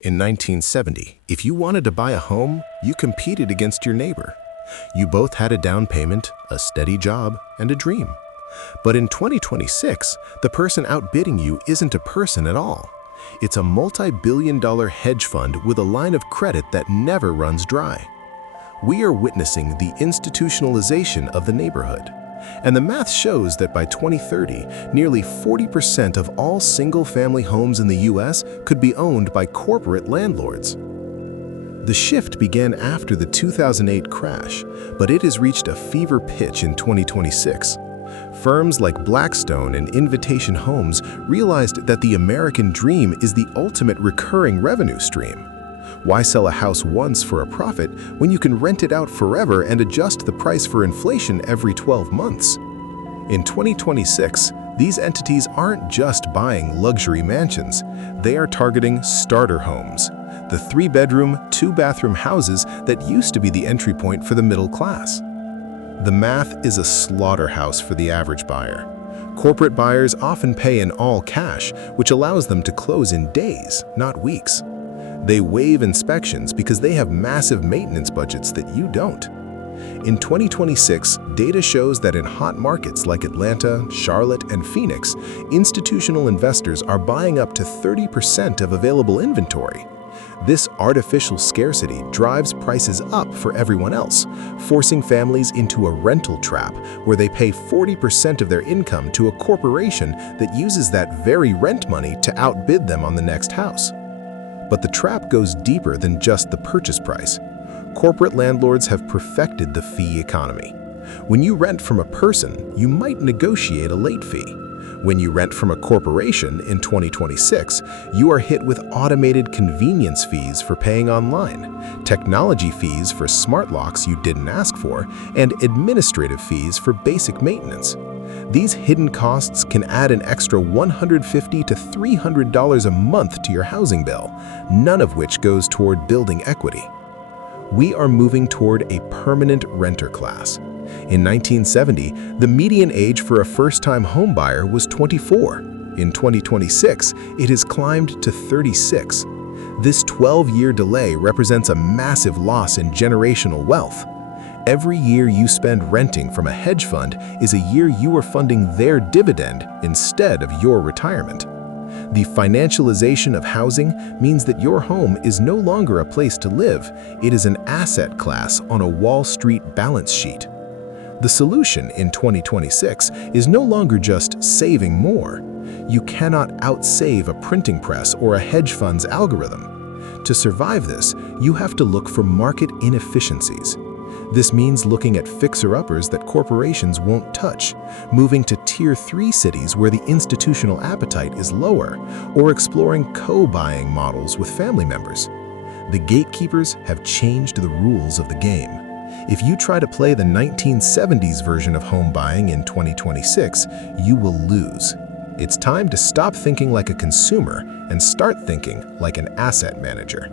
In 1970, if you wanted to buy a home, you competed against your neighbor. You both had a down payment, a steady job, and a dream. But in 2026, the person outbidding you isn't a person at all. It's a multi-billion-dollar hedge fund with a line of credit that never runs dry. We are witnessing the institutionalization of the neighborhood. And the math shows that by 2030, nearly 40% of all single-family homes in the US could be owned by corporate landlords. The shift began after the 2008 crash, but it has reached a fever pitch in 2026. Firms like Blackstone and Invitation Homes realized that the American dream is the ultimate recurring revenue stream. Why sell a house once for a profit when you can rent it out forever and adjust the price for inflation every 12 months? In 2026, these entities aren't just buying luxury mansions. They are targeting starter homes, the 3-bedroom, 2-bathroom houses that used to be the entry point for the middle class. The math is a slaughterhouse for the average buyer. Corporate buyers often pay in all cash, which allows them to close in days, not weeks. They waive inspections because they have massive maintenance budgets that you don't. In 2026, data shows that in hot markets like Atlanta, Charlotte, and Phoenix, institutional investors are buying up to 30% of available inventory. This artificial scarcity drives prices up for everyone else, forcing families into a rental trap where they pay 40% of their income to a corporation that uses that very rent money to outbid them on the next house. But the trap goes deeper than just the purchase price. Corporate landlords have perfected the fee economy. When you rent from a person, you might negotiate a late fee. When you rent from a corporation in 2026, you are hit with automated convenience fees for paying online, technology fees for smart locks you didn't ask for, and administrative fees for basic maintenance. These hidden costs can add an extra $150 to $300 a month to your housing bill, none of which goes toward building equity. We are moving toward a permanent renter class. In 1970, the median age for a first-time homebuyer was 24. In 2026, it has climbed to 36. This 12-year delay represents a massive loss in generational wealth. Every year you spend renting from a hedge fund is a year you are funding their dividend instead of your retirement. The financialization of housing means that your home is no longer a place to live, it is an asset class on a Wall Street balance sheet. The solution in 2026 is no longer just saving more. You cannot outsave a printing press or a hedge fund's algorithm. To survive this, you have to look for market inefficiencies. This means looking at fixer-uppers that corporations won't touch, moving to Tier 3 cities where the institutional appetite is lower, or exploring co-buying models with family members. The gatekeepers have changed the rules of the game. If you try to play the 1970s version of home buying in 2026, you will lose. It's time to stop thinking like a consumer and start thinking like an asset manager.